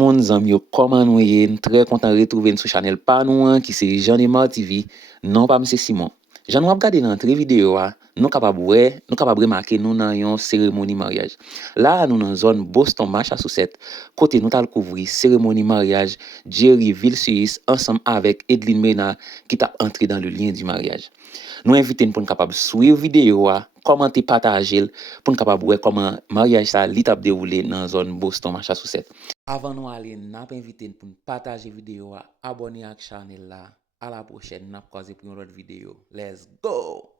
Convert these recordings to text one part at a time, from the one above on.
Mon zami yo, comment nous y très content de retrouver sur channel pas nous qui c'est Jean-Menard TV, non pas monsieur Simon. Jean nous regarder dans notre vidéo nous capable remarquer nous dans une cérémonie mariage. Là nous dans zone Boston Massachusetts, côté nous t'a couvrir cérémonie mariage Jerry Vilceus ensemble avec Edeline Menard qui t'a entré dans le lien du mariage. Nous invitons pour nous capable suivre vidéo commenter partager pour nous capable voir comment mariage ça li t'a déroulé dans zone Boston Massachusetts. Avant nous aller, n'a pas invité pour partager vidéo, abonner à la chaîne là. À la prochaine, n'a pas pour une autre vidéo. Let's go!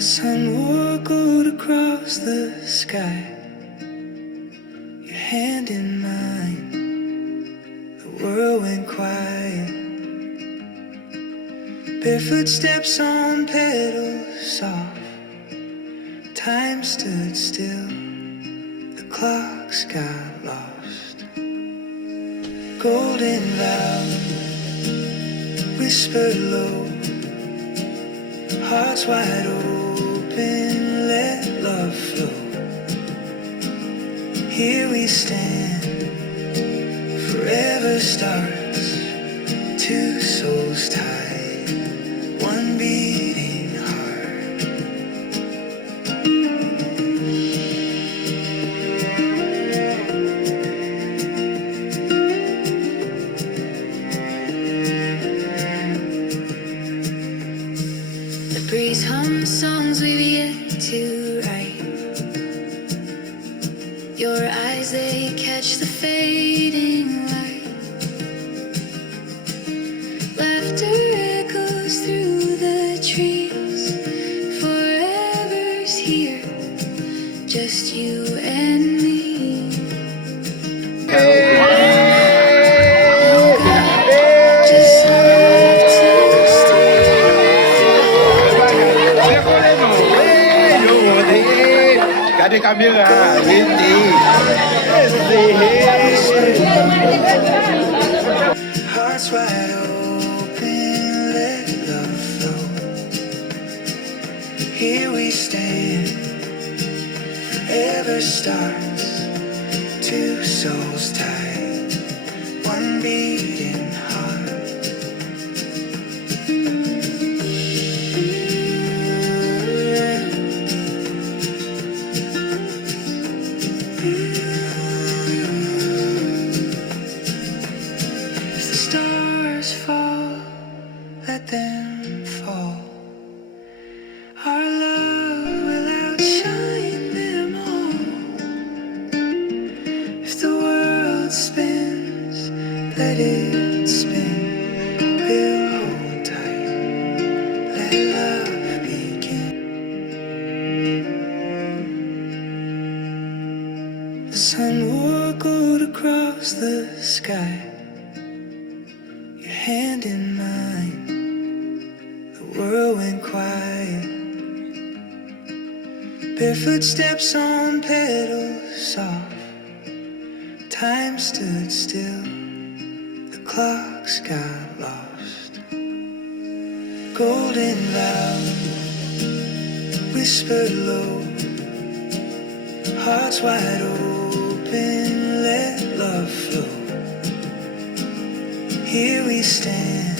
The sun wore gold across the sky, your hand in mine. The world went quiet, barefoot steps on petals soft. Time stood still, the clocks got lost. Golden valley, whispered low, hearts wide open, let love flow. Here we stand, forever starts, two souls tied, one beating heart. The breeze hums songs we've yet to write. Your eyes, they catch the fading light. Laughter echoes through the trees. Forever's here, just you and me. Just love to Cadê Camila? hearts wide open, let love flow. Here we stand, forever starts, two souls tied, one beating heart. As the stars fall, let them fall. Our love will outshine them all. If the world spins, let it spin. We'll hold tight, let love begin. The sun wore gold across the sky, your hand in mine. The world went quiet, barefoot steps on petals soft. Time stood still, the clocks got lost. Golden valley, whispered low, hearts wide open, let love flow. Here we stand,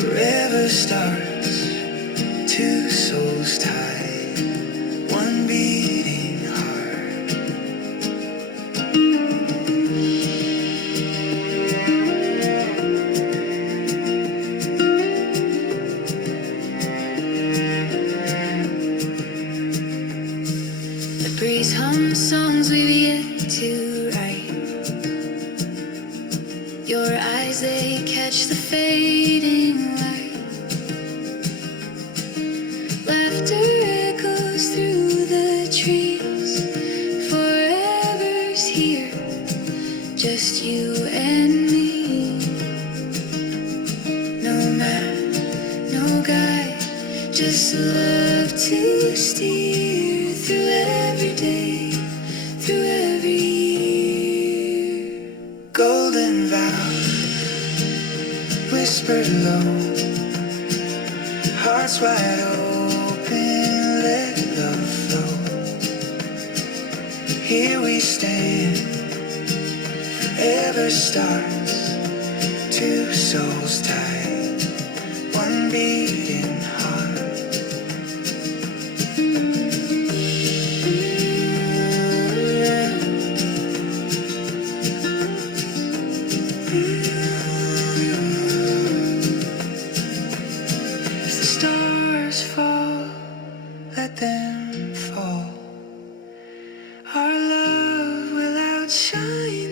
forever starts, two souls tied, one beating heart. The breeze hums songs we've yet to write. watch the fading light. Laughter echoes through the trees. Forever's here, just you and me. No map, no guide, just love to steer through every day, through every year. Golden vows, whispered low, hearts wide open, let love flow. Here we stand, forever stars, two souls tied, one beating heart. As the stars fall, let them fall. Our love will outshine